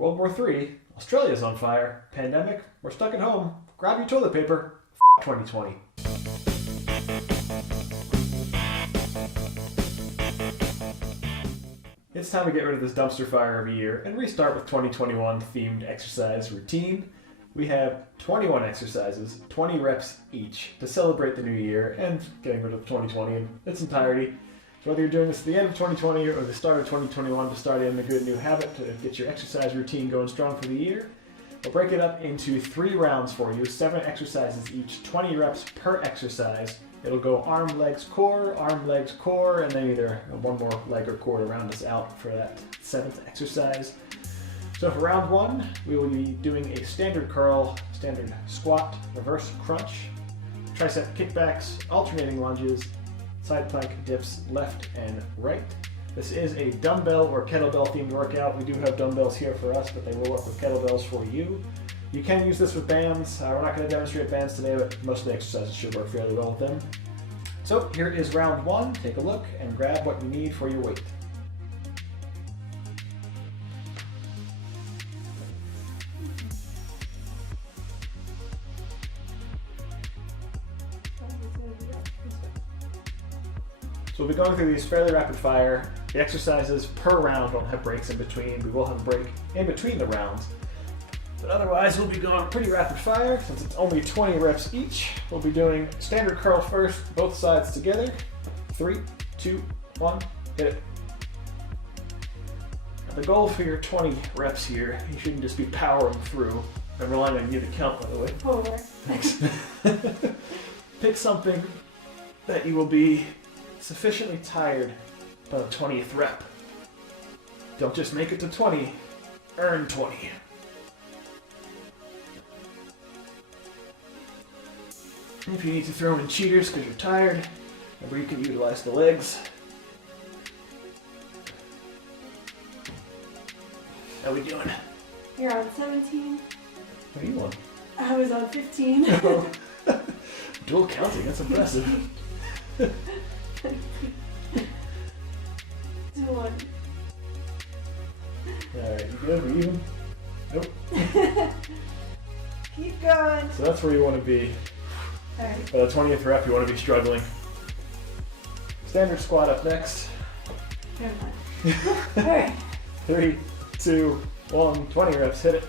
World War III, Australia's on fire, pandemic, we're stuck at home, grab your toilet paper, 2020. It's time to get rid of this dumpster fire every year and restart with 2021 themed exercise routine. We have 21 exercises, 20 reps each to celebrate the new year and getting rid of 2020 in its entirety. So whether you're doing this at the end of 2020 or the start of 2021 to start in a good new habit to get your exercise routine going strong for the year, we'll break it up into 3 rounds for you, 7 exercises each, 20 reps per exercise. It'll go arm, legs, core, and then either one more leg or core to round us out for that 7th exercise. So for round 1, we will be doing a standard curl, standard squat, reverse crunch, tricep kickbacks, alternating lunges, side plank dips left and right. This is a dumbbell or kettlebell themed workout. We do have dumbbells here for us, but they will work with kettlebells for you. You can use this with bands. We're not going to demonstrate bands today, but most of the exercises should work fairly well with them. So here is round 1. Take a look and grab what you need for your weight. So we'll be going through these fairly rapid fire. The exercises per round don't have breaks in between. We will have a break in between the rounds. But otherwise, we'll be going pretty rapid fire. Since it's only 20 reps each, we'll be doing standard curl first, both sides together. 3, 2, 1, hit it. Now the goal for your 20 reps here, you shouldn't just be powering through. I'm relying on you to count, by the way. 4. Thanks. Pick something that you will be sufficiently tired by the 20th rep. Don't just make it to 20, earn 20. If you need to throw in cheaters because you're tired, remember you can utilize the legs. How we doing? You're on 17. What are you on? I was on 15. Dual counting, that's impressive. 1. Alright, you good? We even? Nope. Keep going. So that's where you want to be. Alright. By the 20th rep, you want to be struggling. Standard squat up next. Never mind. Alright. 3, 2, 1, 20 reps, hit it.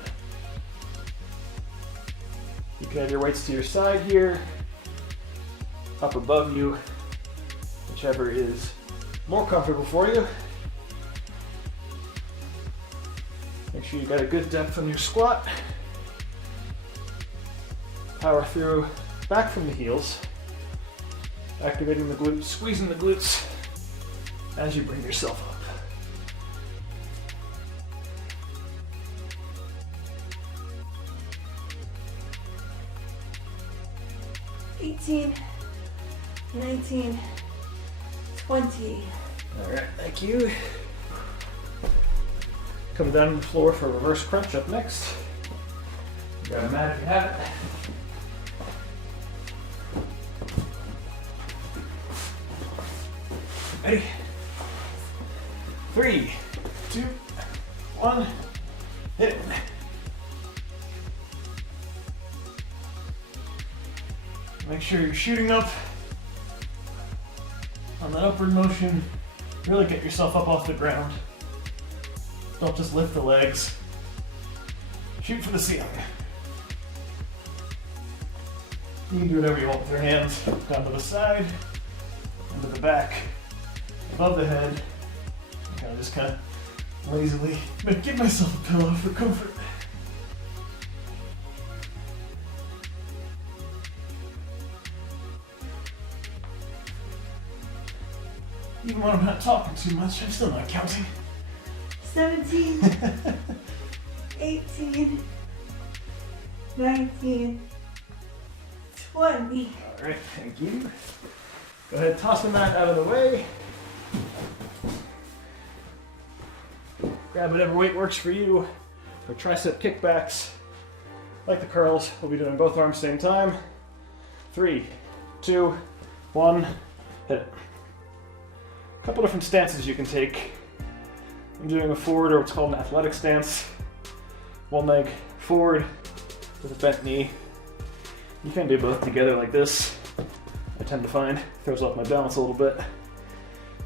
You can have your weights to your side here, up above you, whichever is more comfortable for you. Make sure you got a good depth on your squat. Power through back from the heels, activating the glutes, squeezing the glutes as you bring yourself up. $18, 19, 20. All right, thank you. Coming down to the floor for a reverse crunch up next. Grab a mat if you have it. Ready? 3, 2, 1, hit it. Make sure you're shooting up on that upward motion. Really get yourself up off the ground. Don't just lift the legs. Shoot for the ceiling. You can do whatever you want with your hands. Down to the side, into the back, above the head. Just kind of lazily give myself a pillow for comfort. Even when I'm not talking too much, I'm still not counting. 17, 18, 19, 20. All right, thank you. Go ahead, toss the mat out of the way. Grab whatever weight works for you. For tricep kickbacks, like the curls, we'll be doing both arms same time. 3, 2, 1, hit it. A couple different stances you can take. I'm doing a forward or what's called an athletic stance. one leg forward with a bent knee. You can do both together like this. I tend to find throws off my balance a little bit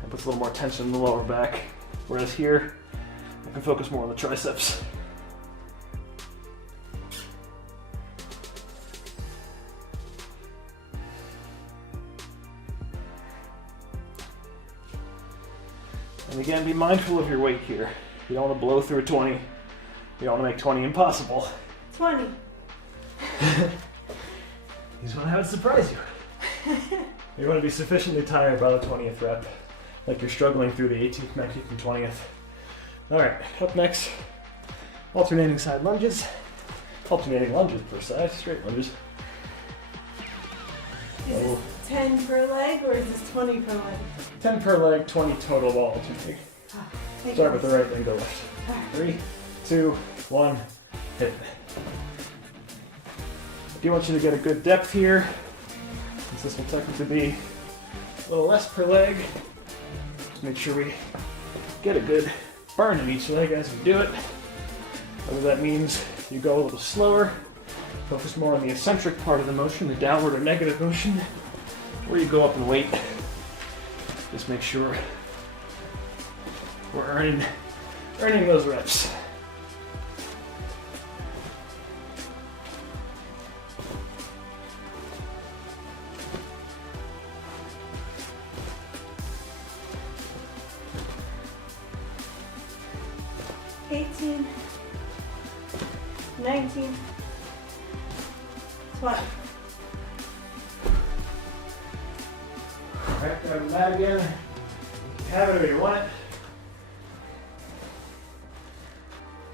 and puts a little more tension in the lower back. Whereas here, I can focus more on the triceps. And again, be mindful of your weight here. You don't want to blow through a 20. You don't want to make 20 impossible. 20. You just want to have it surprise you. You want to be sufficiently tired by the 20th rep, like you're struggling through the 18th, 19th, and 20th. All right, up next, alternating side lunges. Alternating lunges per side, straight lunges. Is this 10 per leg or is this 20 per leg? 10 per leg, 20 total while alternating. Start with the right, then go left. 3, 2, 1, hit. I do want you to get a good depth here, since this will technically be a little less per leg. Just make sure we get a good burn in each leg as we do it. Whether that means you go a little slower, focus more on the eccentric part of the motion, the downward or negative motion, or you go up in weight. Just make sure we're earning those reps. $18, 19, 20. Alright, grab the mat again. You have it or you want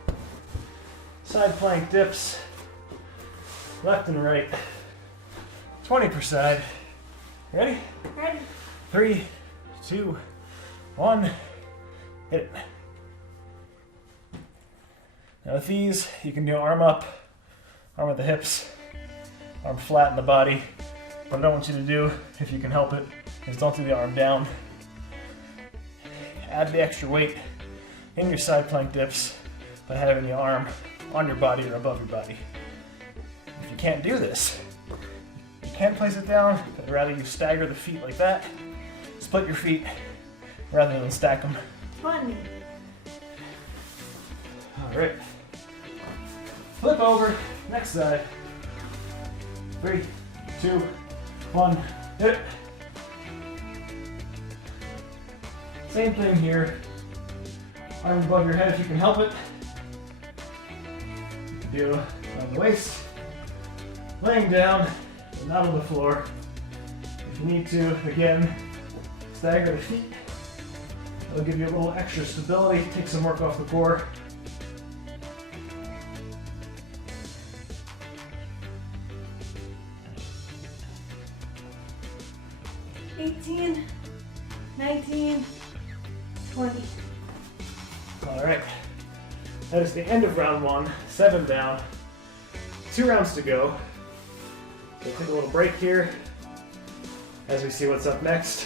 it. Side plank dips, left and right. 20 per side. Ready? Ready? 3, 2, 1, hit it. Now with these, you can do arm up, arm at the hips, arm flat in the body. What I don't want you to do, if you can help it, is don't do the arm down. Add the extra weight in your side plank dips by having your arm on your body or above your body. If you can't do this, you can't place it down, but rather you stagger the feet like that, split your feet rather than stack them. 20. All right. Flip over, next side. 3, 2, 1, hit it. Same thing here. Arm above your head if you can help it. You can do on the waist, laying down, but not on the floor. If you need to, again, stagger the feet. It'll give you a little extra stability, take some work off the core. $18, 19, 20. All right, that is the end of round 1, 7 down, 2 rounds to go. We'll take a little break here as we see what's up next.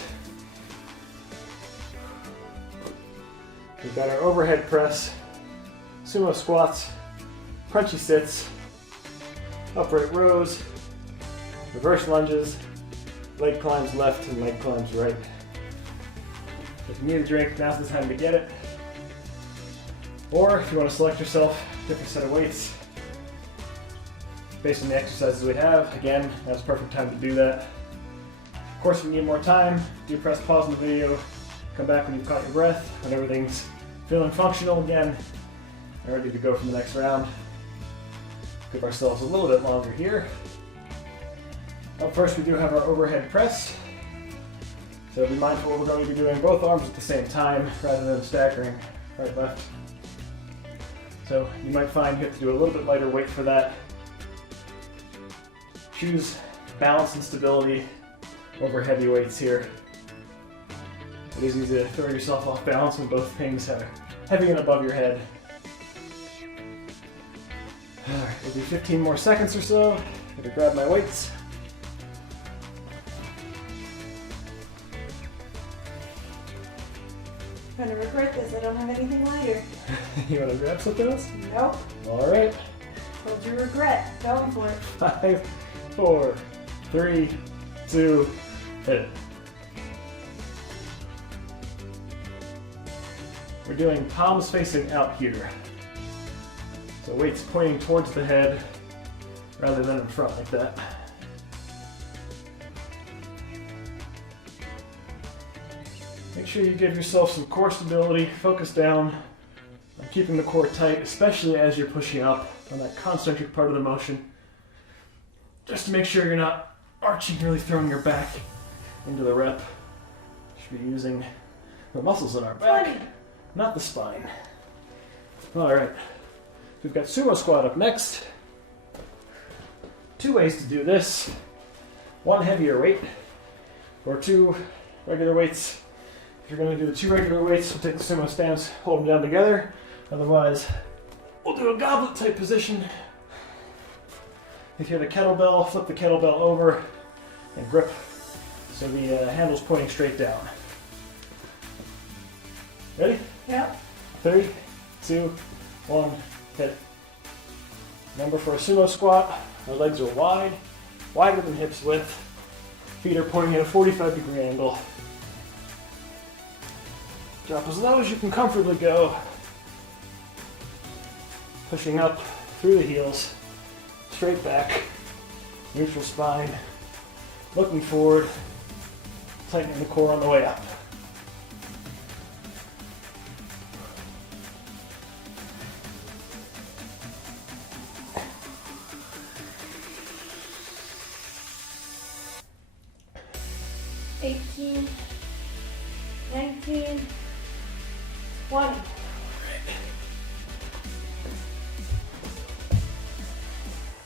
We've got our overhead press, sumo squats, crunchy sits, upright rows, reverse lunges, leg climbs left and leg climbs right. If you need a drink, now's the time to get it. Or if you want to select yourself a different set of weights based on the exercises we have, again, now's the perfect time to do that. Of course, if you need more time, do press pause on the video, come back when you've caught your breath, when everything's feeling functional again, and ready to go for the next round. Give ourselves a little bit longer here. Up first, we do have our overhead press. So be mindful we're going to be doing both arms at the same time rather than staggering right, left. So you might find you have to do a little bit lighter weight for that. Choose balance and stability over heavy weights here. It is easy to throw yourself off balance when both things are heavy and above your head. Alright, we'll do 15 more seconds or so. I'm gonna grab my weights. I'm gonna regret this. I don't have anything lighter. You want to grab something else? Nope. All right. Told you regret. Going for it. 5, 4, 3, 2, hit it. We're doing palms facing out here. So weight's pointing towards the head rather than in front like that. Make sure you give yourself some core stability, focus down on keeping the core tight, especially as you're pushing up on that concentric part of the motion. Just to make sure you're not arching, really throwing your back into the rep. Should be using the muscles in our back, 20. not the spine. All right, we've got sumo squat up next. 2 ways to do this. 1 heavier weight, or 2 regular weights. If you're going to do the 2 regular weights, we'll take the sumo stance, hold them down together. Otherwise, we'll do a goblet type position. If you have a kettlebell, flip the kettlebell over and grip so the handle's pointing straight down. Ready? Yep. 3, 2, 1, hit it. Remember, for a sumo squat, our legs are wide, wider than hips width. Feet are pointing at a 45-degree angle. Drop as low as you can comfortably go. Pushing up through the heels, straight back, neutral spine, looking forward, tightening the core on the way up. $18, $19, $20.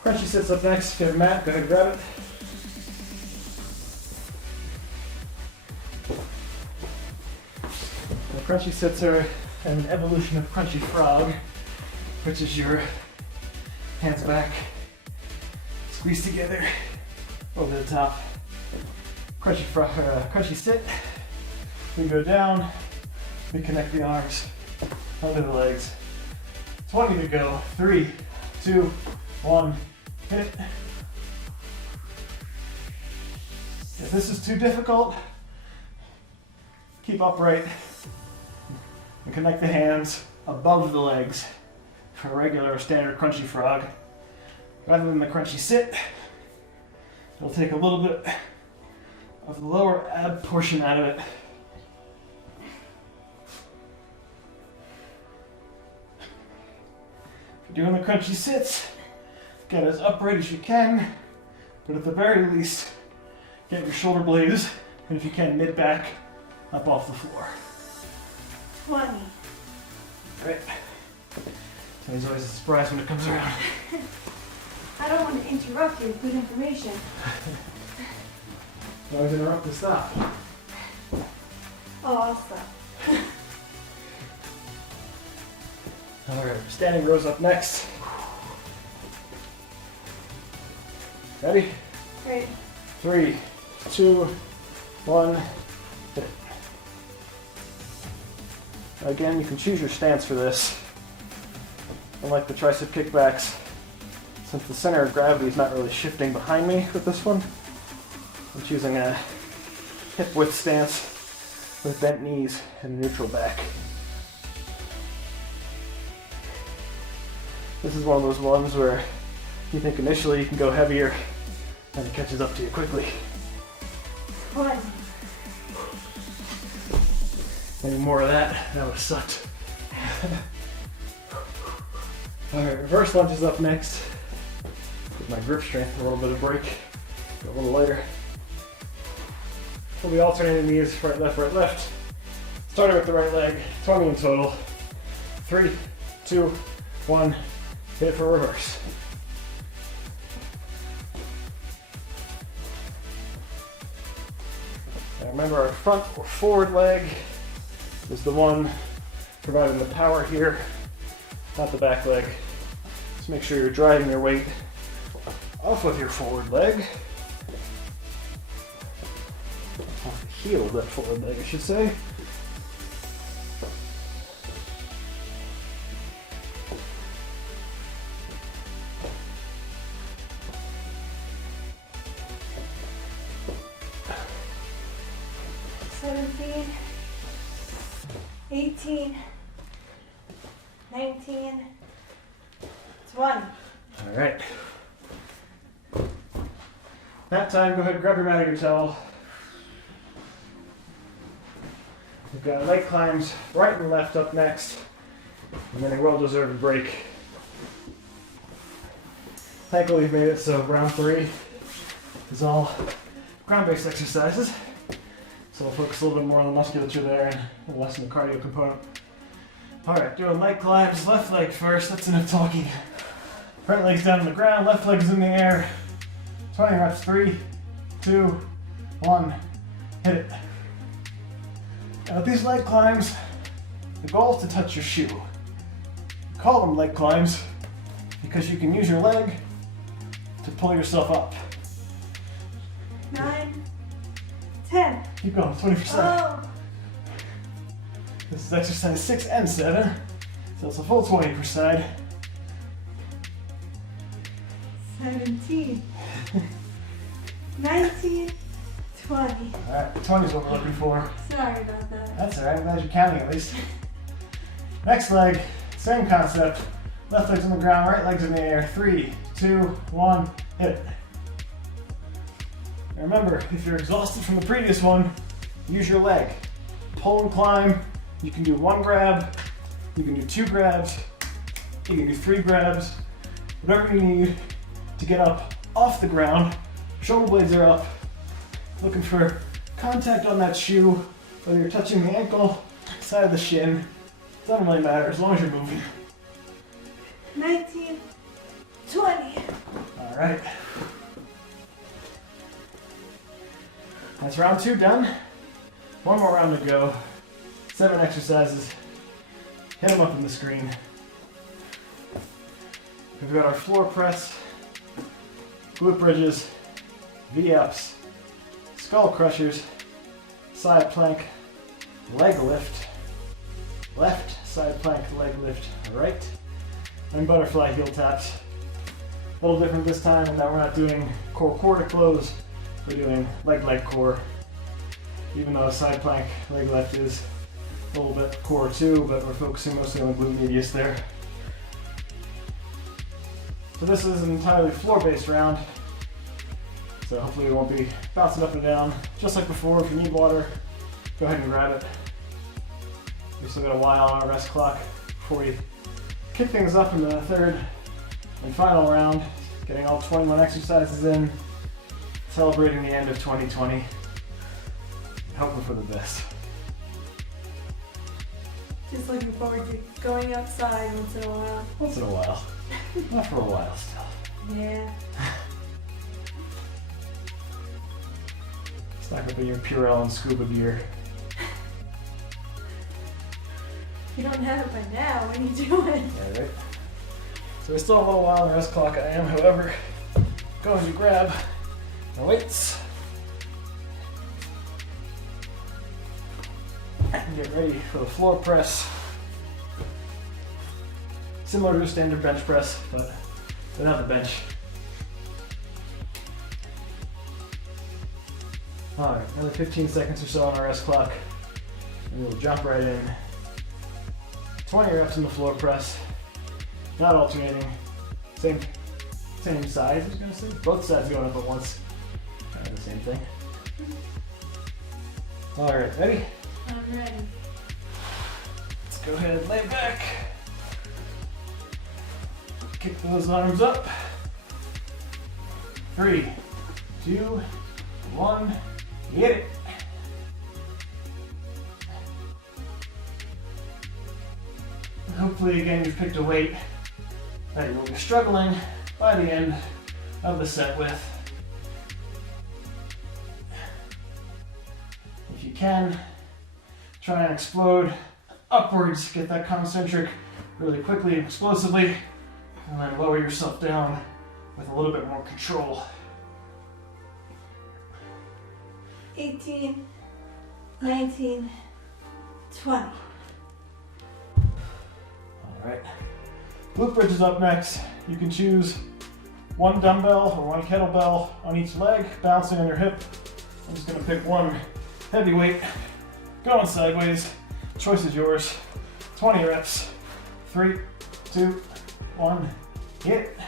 Crunchy sits up next. If you have a mat, go ahead and grab it. The crunchy sits are an evolution of crunchy frog, which is your hands back, squeeze together over the top. Crunchy sit. We go down. We connect the arms under the legs. 20 to go. 3, 2, 1. Hit it. If this is too difficult, keep upright and connect the hands above the legs for a regular or standard crunchy frog. Rather than the crunchy sit, it'll take a little bit of the lower ab portion out of it. If you're doing the crunchy sits, get as upright as you can, but at the very least, get your shoulder blades, and if you can, mid back up off the floor. 20. Right. Tony's always a surprise when it comes around. I don't want to interrupt your good information. I always interrupt to stop. Oh, I'll stop. Alright, standing rows up next. Ready? Right. 3, 2, 1, hit it. Again, you can choose your stance for this. Unlike the tricep kickbacks, since the center of gravity is not really shifting behind me with this one, I'm choosing a hip width stance with bent knees and a neutral back. This is one of those ones where you think initially you can go heavier and it catches up to you quickly. 20. Any more of that, that would have sucked. Alright, reverse lunges up next. Give my grip strength a little bit of break. Go a little lighter. We'll be alternating these right, left. Starting with the right leg, 20 in total. 3, 2, 1, hit it for reverse. Now remember, our front or forward leg is the one providing the power here, not the back leg. Just make sure you're driving your weight off of your forward leg. Off the heel of that forward leg, I should say. 18, 19, 20. All right. That time, go ahead and grab your mat or your towel. We've got leg climbs right and left up next, and then a well-deserved break. Thankfully, we've made it so round 3 is all ground-based exercises. So we'll focus a little bit more on the musculature there and a little less on the cardio component. All right, doing leg climbs, left leg first. That's enough talking. Front leg's down on the ground, left leg's in the air. 20 reps, 3, 2, 1, hit it. Now with these leg climbs, the goal is to touch your shoe. We call them leg climbs because you can use your leg to pull yourself up. 9, 10. Keep going, 20%. Oh, This is exercise 6 and 7, so it's a full 20 per side. 17, 19, 20. All right, 20 is what we're looking for. Sorry about that. That's all right, I'm glad you're counting at least. Next leg, same concept. Left leg's on the ground, right leg's in the air. 3, 2, 1, hit it. And remember, if you're exhausted from the previous one, use your leg. Pull and climb. You can do 1 grab, you can do 2 grabs, you can do 3 grabs, whatever you need to get up off the ground. Shoulder blades are up. Looking for contact on that shoe, whether you're touching the ankle, side of the shin. Doesn't really matter as long as you're moving. 19, 20. All right. That's round 2 done. 1 more round to go. 7 exercises. Hit them up on the screen. We've got our floor press, glute bridges, V-ups, skull crushers, side plank, leg lift, left side plank, leg lift, right, and butterfly heel taps. A little different this time in that we're not doing core to close, we're doing leg core. Even though side plank, leg lift is a little bit core too, but we're focusing mostly on the glute medius there. So this is an entirely floor-based round. So hopefully we won't be bouncing up and down. Just like before, if you need water, go ahead and grab it. We've still got a while on our rest clock before we kick things up in the 3rd and final round, getting all 21 exercises in, celebrating the end of 2020, hoping for the best. Just looking forward to going outside once in a while. Once in a while. Not for a while still. Yeah. Stock up on your Purell and scuba gear. If you don't have it by now, what are you doing? Alright. So we still have a little while on the rest clock. I am, however, going to grab my weights and get ready for the floor press. Similar to a standard bench press, but without the bench. Alright, another 15 seconds or so on our rest clock, and we'll jump right in. 20 reps in the floor press, not alternating, same side, I was gonna say. Both sides going up at once, kind of the same thing. Alright, ready? I'm ready. Let's go ahead and lay back. Kick those arms up. 3, 2, 1, hit it. Hopefully again you've picked a weight that you will be struggling by the end of the set with. If you can, try and explode upwards, get that concentric really quickly and explosively, and then lower yourself down with a little bit more control. 18, 19, 20. Alright. Glute bridge is up next. You can choose 1 dumbbell or 1 kettlebell on each leg, bouncing on your hip. I'm just going to pick one heavy weight, going sideways, Choice is yours. 20 reps. 3, 2, 1, hit.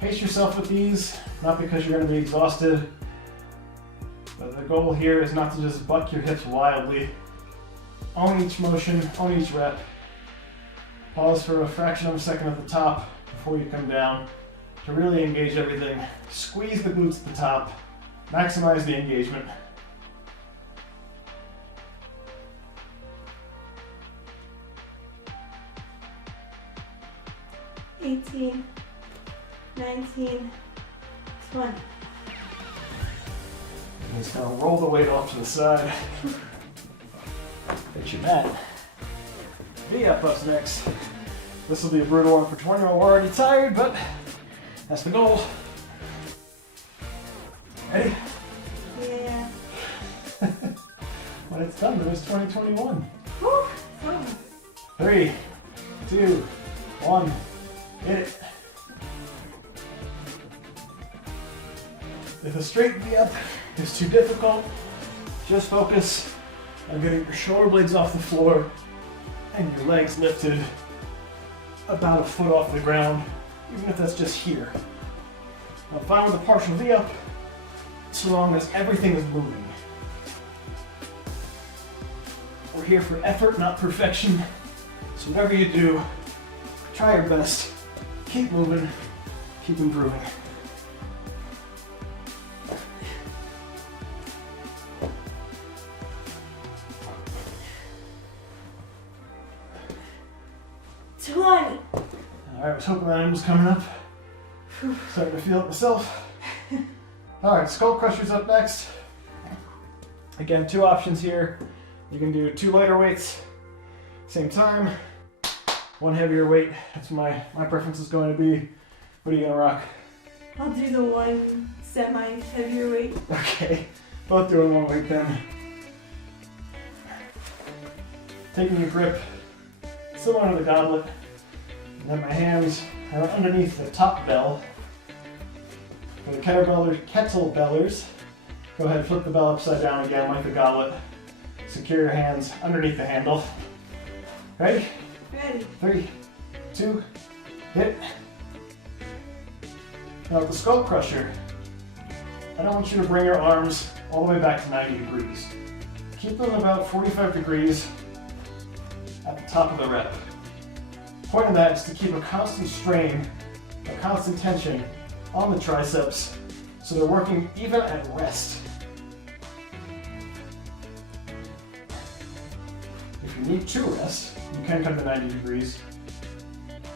Pace yourself with these, not because you're going to be exhausted, but the goal here is not to just buck your hips wildly. Own each motion, own each rep. Pause for a fraction of a second at the top before you come down to really engage everything. Squeeze the glutes at the top, maximize the engagement. 18, 19, 20. I'm just gonna roll the weight off to the side. Hit your mat. V-up next. This will be a brutal one for 20. We're already tired, but that's the goal. Ready? Yeah. When it's done, there's 2021. Whew. 3, 2, 1, hit it. If a straight V-up is too difficult, just focus on getting your shoulder blades off the floor and your legs lifted about a foot off the ground, even if that's just here. Now fine with a partial V-up, so long as everything is moving. We're here for effort, not perfection. So whatever you do, try your best. Keep moving, keep improving. Alright, I was hoping that end was coming up. Starting to feel it myself. Alright, skull crushers up next. Again, 2 options here. You can do 2 lighter weights, same time. 1 heavier weight. That's my preference is going to be. What are you gonna rock? I'll do the 1 semi-heavier weight. Okay, both doing 1 weight then. Taking your grip similar to the goblet. And then my hands are underneath the top bell. For the kettlebellers, go ahead and flip the bell upside down again like the goblet. Secure your hands underneath the handle. Ready? Ready. 3, 2, hit. Now with the skull crusher, I don't want you to bring your arms all the way back to 90 degrees. Keep them about 45 degrees at the top of the rep. The point of that is to keep a constant strain, a constant tension on the triceps so they're working even at rest. If you need to rest, you can come to 90 degrees.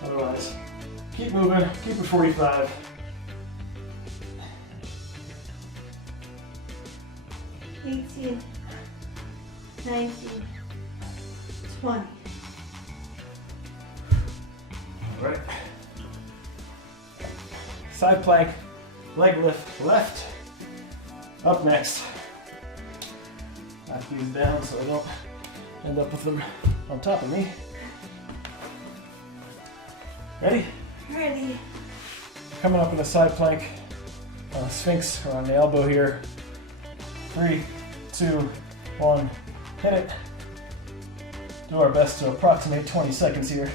Otherwise, keep moving, keep it 45. $18, 19, 20. All right. Side plank, leg lift left. Up next. Knock these down so I don't end up with them on top of me. Ready? Ready. Coming up in a side plank, sphinx around the elbow here. 3, 2, 1, hit it. Do our best to approximate 20 seconds here.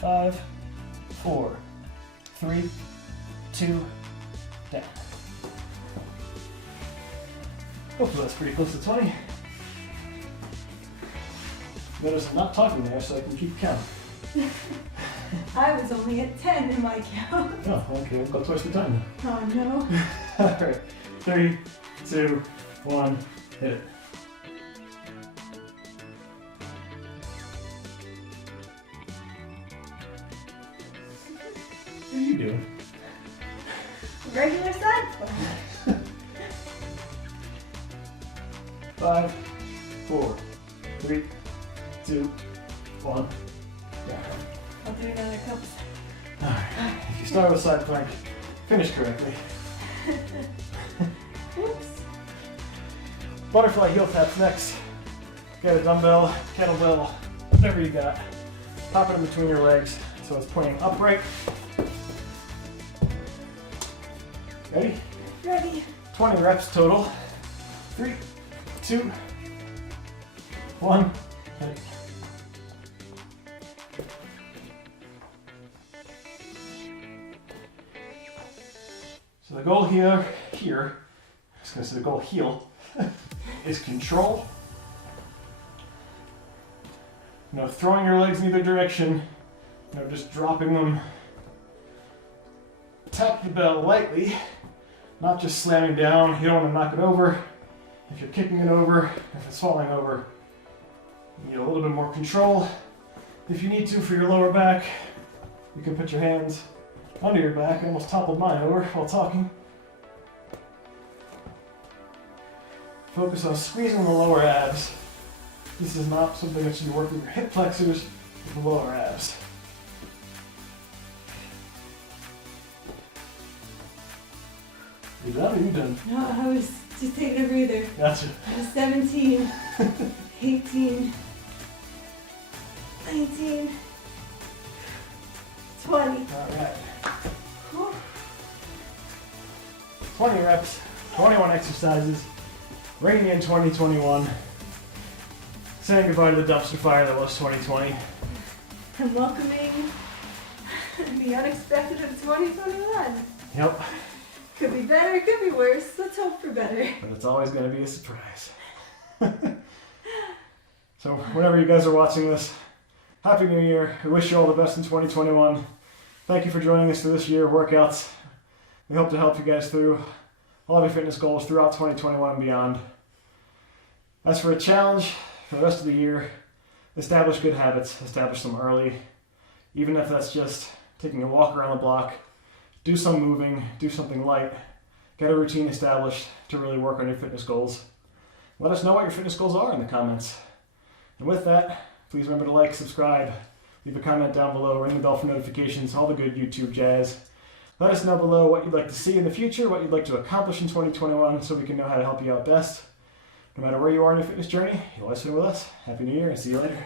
Five, 4, 3, 2, down. Hopefully that's pretty close to 20. Notice I'm not talking there so I can keep count. I was only at 10 in my count. Oh, okay, we've got twice the time Oh no. now. Alright, 3, 2, 1, hit it. What are you doing? Regular side plank. 5, 4, 3, 2, 1, down. I'll do another couple. Alright, if you start with side plank, finish correctly. Oops. Butterfly heel taps next. Get a dumbbell, kettlebell, whatever you got. Pop it in between your legs so it's pointing upright. Ready? Ready. 20 reps total. 3, 2, 1. Ready. So the goal here, I was going to say the goal is control. Throwing your legs in either direction, just dropping them. Tap the bell lightly, not just slamming down. You don't want to knock it over. If you're kicking it over, if it's falling over, you need a little bit more control. If you need to for your lower back, you can put your hands under your back. I almost toppled mine over while talking. Focus on squeezing the lower abs. This is not something that you work with your hip flexors, with the lower abs. You done or you done? No, I was just taking a breather. Gotcha. I was 17, 18, 19, 20. Alright. Whew. 20 reps, 21 exercises, ringing in 2021. Saying goodbye to the dumpster fire that was 2020. And welcoming the unexpected of 2021. Yep. Could be better, could be worse. Let's hope for better. But it's always going to be a surprise. So whenever you guys are watching this, Happy New Year. We wish you all the best in 2021. Thank you for joining us for this year of workouts. We hope to help you guys through all of your fitness goals throughout 2021 and beyond. As for a challenge for the rest of the year, establish good habits, establish them early. Even if that's just taking a walk around the block, do some moving, do something light, get a routine established to really work on your fitness goals. Let us know what your fitness goals are in the comments. And with that, please remember to like, subscribe, leave a comment down below, ring the bell for notifications, all the good YouTube jazz. Let us know below what you'd like to see in the future, what you'd like to accomplish in 2021 so we can know how to help you out best. No matter where you are in your fitness journey, you'll always fit with us. Happy New Year and see you later.